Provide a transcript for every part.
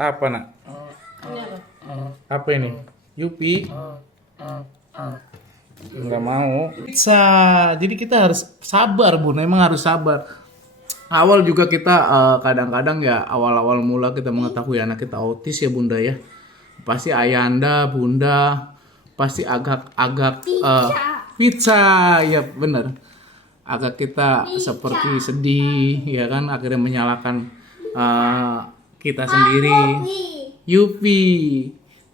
Apa nak? Apa ini? Yupi? Nggak mau. Pizza. Jadi kita harus sabar bun. Emang harus sabar. Awal juga kita kadang-kadang ya awal-awal mula kita mengetahui anak kita autis ya bunda ya. Pasti ayanda, bunda pasti agak pizza ya bener. Agak kita seperti sedih ya kan akhirnya menyalahkan kita sendiri. Yupi,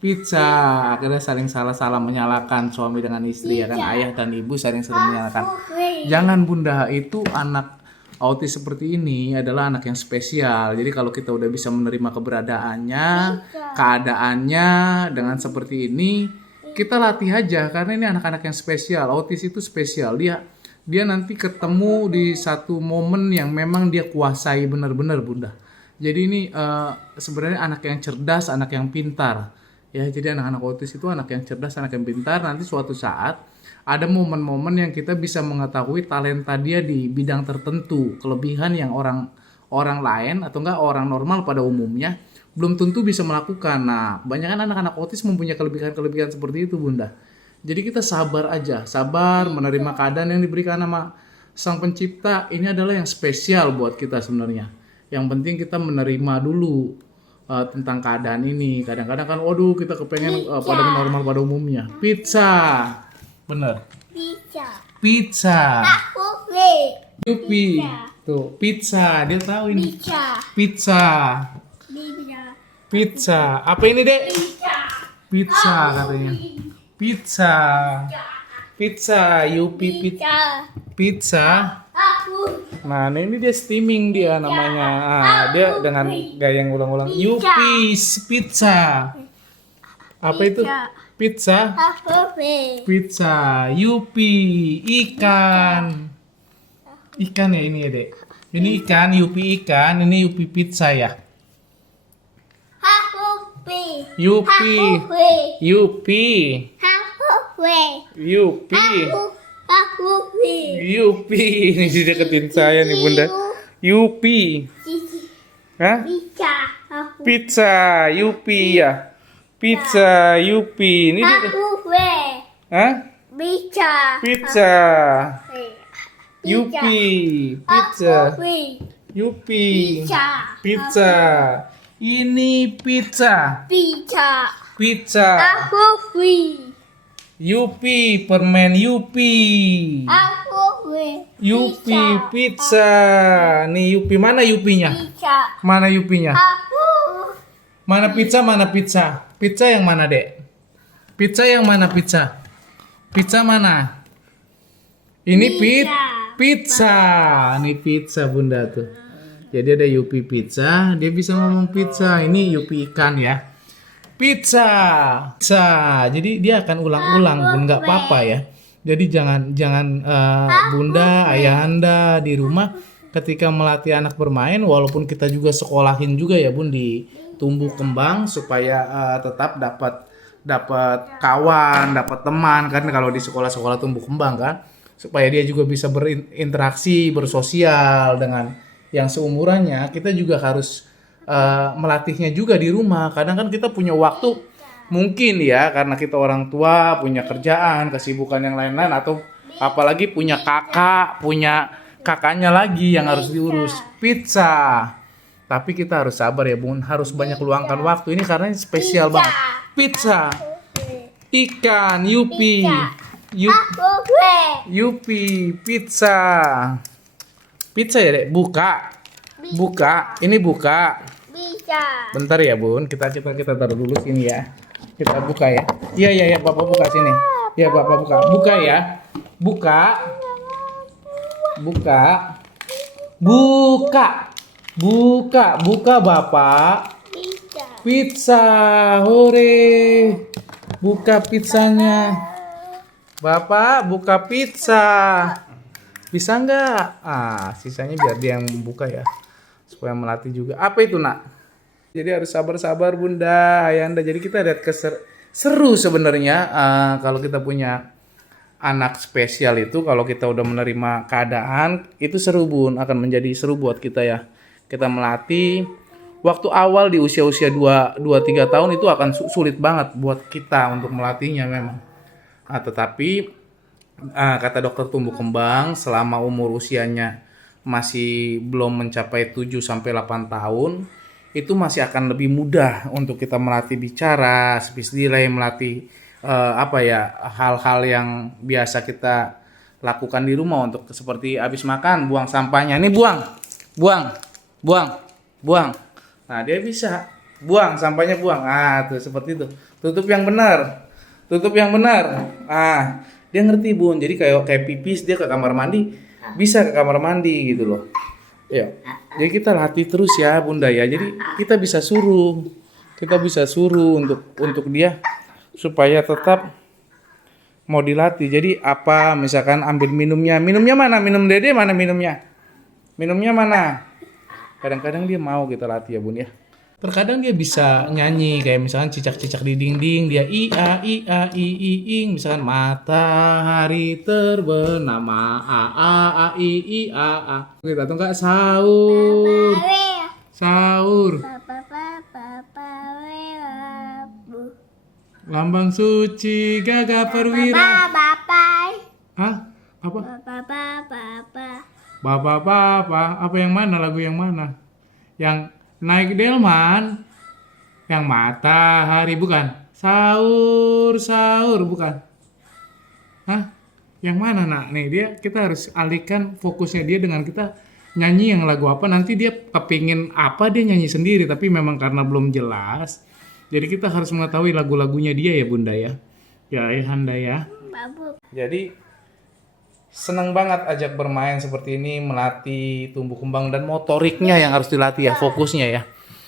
pizza akhirnya saling salah-salah menyalahkan suami dengan istri ya kan ayah dan ibu saling menyalahkan. Jangan bunda, itu anak autis seperti ini adalah anak yang spesial. Jadi kalau kita udah bisa menerima keberadaannya, keadaannya dengan seperti ini, kita latih aja karena ini anak-anak yang spesial. Autis itu spesial. Dia nanti ketemu di satu momen yang memang dia kuasai benar-benar bunda. Jadi ini sebenarnya anak yang cerdas, anak yang pintar. Ya, jadi anak-anak autis itu anak yang cerdas, anak yang pintar. Nanti suatu saat ada momen-momen yang kita bisa mengetahui talenta dia di bidang tertentu, kelebihan yang orang lain atau enggak orang normal pada umumnya belum tentu bisa melakukan. Nah, kebanyakan anak-anak autis mempunyai kelebihan-kelebihan seperti itu, Bunda. Jadi kita sabar aja, sabar menerima keadaan yang diberikan sama Sang Pencipta. Ini adalah yang spesial buat kita sebenarnya. Yang penting kita menerima dulu tentang keadaan ini. Kadang-kadang kan, waduh kita kepengen pada normal pada umumnya. Pizza. Bener. Pizza. Yupi. Tuh, pizza. Dia tahu ini. Pizza. Pizza. Apa ini, Dek? Pizza katanya. Pizza. Pizza. Yupi pizza. Pizza. Nah, ini dia steaming dia namanya. Dia dengan gaya yang ulang-ulang. Yupi pizza. Apa itu? Pizza. Pizza. Yupi ikan. Ikan ya ini ya, Dek. Ini ikan, Yupi ikan, ini Yupi pizza ya. Yupi. Yupi. Yupi. Yupi. Ini dideketin saya nih, Bunda. Yupi. Hah? Pizza. Yupi ya. Pizza, Yupi. Ini dia. Hah? Pizza. Yupi. Pizza. Yupi. Pizza. Ini pizza. Pizza. Yupi, permen Yupi. Yupi pizza. Nih Yupi, mana Yupinya? Mana Yupinya? Mana pizza, mana pizza? Pizza yang mana, Dek? Pizza yang mana pizza? Pizza mana? Ini pizza. Ini pizza Bunda tuh. Jadi ada Yupi pizza, dia bisa ngomong pizza. Ini Yupi ikan ya. Pizza. Jadi dia akan ulang-ulang, Bun, nggak apa-apa ya. Jadi jangan Bunda, ayahanda di rumah ketika melatih anak bermain, walaupun kita juga sekolahin juga ya Bun di tumbuh kembang supaya tetap dapat kawan, dapat teman kan kalau di sekolah-sekolah tumbuh kembang kan, supaya dia juga bisa berinteraksi, bersosial dengan yang seumurannya. Kita juga harus melatihnya juga di rumah. Kadang kan kita punya waktu mungkin ya karena kita orang tua punya kerjaan, kesibukan yang lain-lain atau apalagi punya kakaknya lagi yang harus diurus. Pizza. Tapi kita harus sabar ya Bun, harus banyak luangkan waktu. Ini karena ini spesial banget. Pizza. Ikan, Yupi. Yupi, pizza. Pizza ya, Dek? Buka. Ini buka. Bentar ya Bun, kita taruh dulu sini ya. Kita buka ya. Iya, Bapak buka sini. Ya, Bapak buka. Buka ya. Buka. Buka Bapak. Pizza. Hore. Buka pizzanya. Bapak, buka pizza. Bisa nggak? Sisanya biar dia yang buka ya. Supaya melatih juga. Apa itu, Nak? Jadi harus sabar-sabar Bunda, Ayanda. Jadi kita lihat seru sebenarnya kalau kita punya anak spesial itu, kalau kita udah menerima keadaan, itu seru Bun, akan menjadi seru buat kita ya. Kita melatih waktu awal di usia-usia 2-3 tahun itu akan sulit banget buat kita untuk melatihnya memang. Nah, tetapi kata dokter tumbuh kembang selama umur usianya masih belum mencapai 7-8 tahun itu masih akan lebih mudah untuk kita melatih bicara, speech delay, melatih hal-hal yang biasa kita lakukan di rumah untuk seperti habis makan buang sampahnya. Nih buang. Nah, dia bisa buang sampahnya buang. Tuh seperti itu. Tutup yang benar. Dia ngerti, Bun. Jadi kayak pipis dia ke kamar mandi, bisa ke kamar mandi gitu loh. Ya. Jadi kita latih terus ya, Bunda ya. Jadi kita bisa suruh untuk dia supaya tetap mau dilatih. Jadi misalkan ambil minumnya mana? Minum Dede mana minumnya? Minumnya mana? Kadang-kadang dia mau kita latih ya, Bun ya. Terkadang dia bisa nyanyi kayak misalkan cicak-cicak di dinding, dia i a ing, misalkan matahari terbenam a i a. Kita tuh enggak sahur. Lambang suci Gagah Perwira. Hah? Apa? Bapak. Apa yang mana? Lagu yang mana? Yang naik delman. Yang matahari bukan? Sahur bukan? Hah? Yang mana nak? Nih kita harus alihkan fokusnya dia dengan kita nyanyi yang lagu apa. Nanti dia kepingin apa dia nyanyi sendiri. Tapi memang karena belum jelas. Jadi kita harus mengetahui lagu-lagunya dia ya, Bunda ya. Ya Ayahanda ya. Jadi senang banget ajak bermain seperti ini, melatih tumbuh kembang dan motoriknya yang harus dilatih ya, fokusnya ya.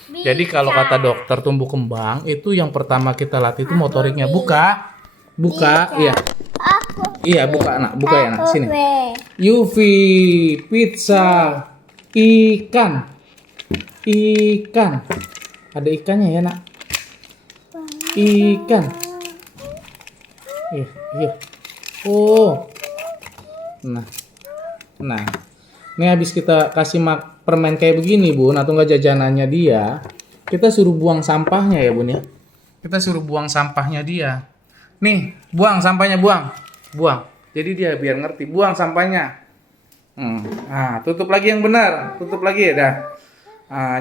Jadi kalau kata dokter tumbuh kembang itu yang pertama kita latih itu motoriknya. Buka, iya. Iya, buka nak, buka ya nak, sini. Yufi, pizza, ikan. Ada ikannya ya nak. Ikan. Iya. Oh. Nah. Ini habis kita kasih permen kayak begini, Bun, atau enggak jajanannya dia, kita suruh buang sampahnya ya, Bun ya. Kita suruh buang sampahnya dia. Nih, buang sampahnya, buang. Jadi dia biar ngerti, buang sampahnya. Tutup lagi yang benar. Tutup lagi ya dah.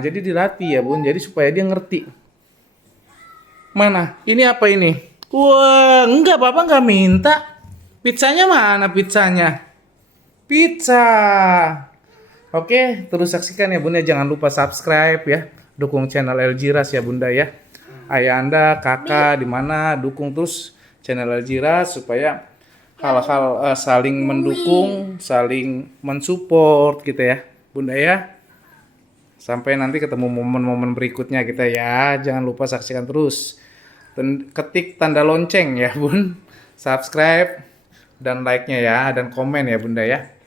Jadi dilatih ya, Bun. Jadi supaya dia ngerti. Mana? Ini apa ini? Wah, enggak, Bapak enggak minta. Pizzanya mana pizzanya? Pizza. Oke, terus saksikan ya, Bunda. Jangan lupa subscribe ya. Dukung channel Eljiras ya, Bunda ya. Ayah Anda, kakak di mana dukung terus channel Eljiras supaya hal-hal saling mendukung, saling mensupport kita ya, Bunda ya. Sampai nanti ketemu momen-momen berikutnya kita ya. Jangan lupa saksikan terus. Ketik tanda lonceng ya, Bun. Subscribe dan like-nya ya, dan komen ya, Bunda ya.